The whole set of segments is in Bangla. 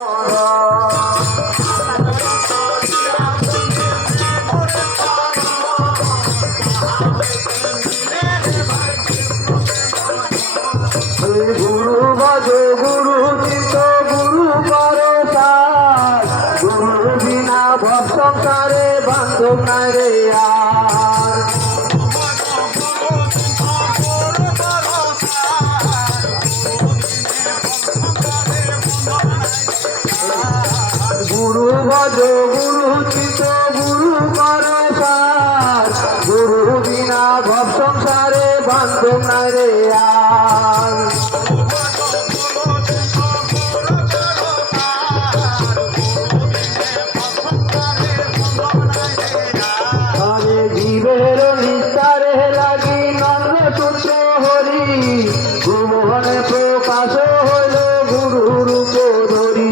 গুরু ভজ গুরু চিত্ত গুরু পরসার গুরু বিনা ভব সংসারে বান্ধব নাই রে আর গুরু ভজ গুরু চিত্ত গুরু পরসার গুরু বিনা ভব সংসারে বান্ধব নাই রে আর জীবের নিস্তারে লাগি নন্দ তুচ্ছ হরি গুমোহনে প্রকাশ হইল গুরু রূপ ধরি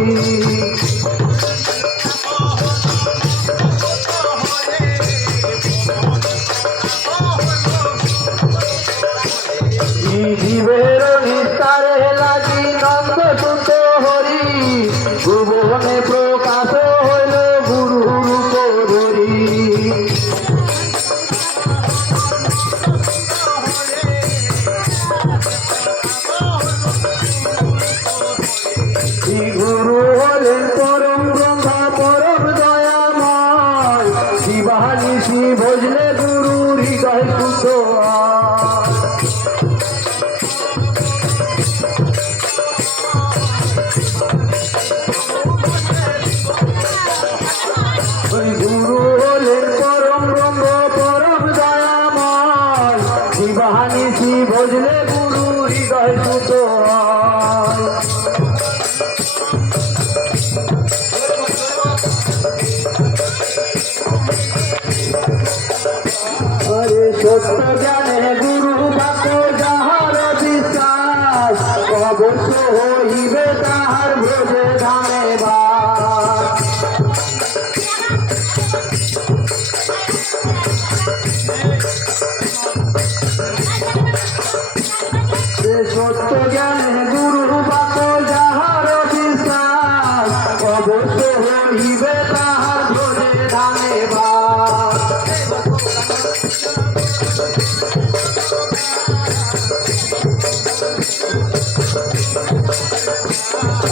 জীবের নিস্তারে লাগি নন্দ তুচ্ছ হরি গুমোহনে প্রকাশ হইল গুরু রূপ ধরি গুরু হলেন পরম ব্রহ্মা পরম দয়াময় শিবানিশি ভজলে গুরু হৃদয় শুদ্ধ গুরু হলেন পরম ব্রহ্ম পরম দয়াময় শিবানিশি ভজলে গুরু হৃদয় শুদ্ধ সত্য জ্ঞানে গুরু বাক যাহার বিশ্বাস অবশ্য হইবে তাহার ভোজে ধামে বাস সত্য জ্ঞানে গুরু বাক যাহার বিশ্বাস অবশ্য হইবে তাহার ভোজে ধামে বাস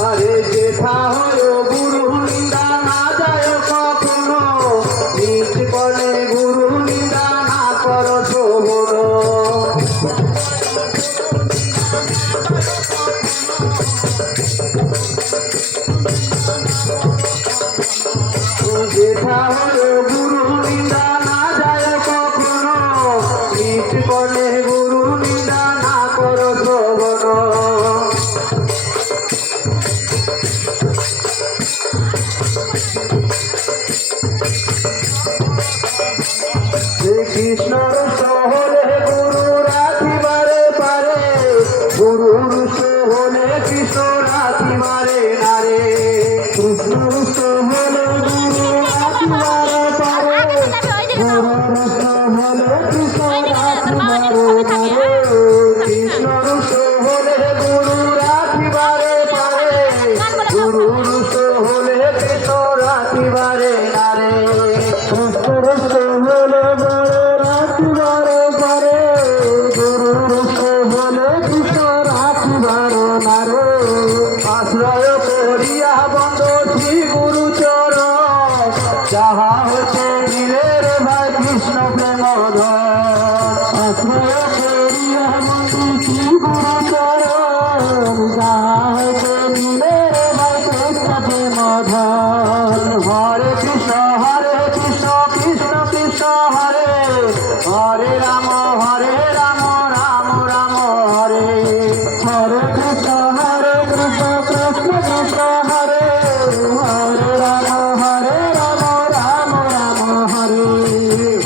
আরে যেথা হয় গুরু নিন্দা না যায় কখনো নিজ করে গুরু নিন্দা না কর শোভন যেথা হয় গুরু নিন্দা না যায় কখনো নিজ করে গুরু নিন্দা না কর শোভন কৃষ্ণ হলে গুরু রাখিবারে পারে গুরু হলে কৃষ্ণ রাখিবারে নারে কৃষ্ণ হলে গুরু রাখিবারে পারে গুরু হলে কৃষ্ণ রাখিবারে নারে কৃষ্ণ হলে গুরু রাখিবারে পারে গুরু হলে কৃষ্ণ রাখিবারে নারে আশ্রয় করিয়া বন্ধ শ্রী গুরু চরণ যাহা হচ্ছে নীলের ভাই কৃষ্ণ প্রেম আশ্রয় করিয়া বন্ধ শ্রী গুরু চরণ যাহা হচ্ছে নীলের ভাই কৃষ্ণ প্রেম হরে কৃষ্ণ কৃষ্ণ কৃষ্ণ হরে হরে রাম রাম রাম হরে হরে কৃষ্ণ কৃষ্ণ কৃষ্ণ হরে হরে রাম রাম রাম হরে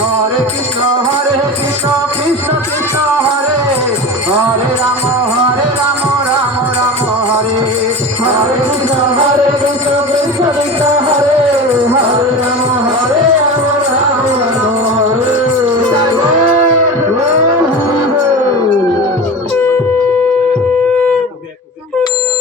হরে কৃষ্ণ কৃষ্ণ কৃষ্ণ হরে হরে রাম রাম রাম হরে হরে কৃষ্ণ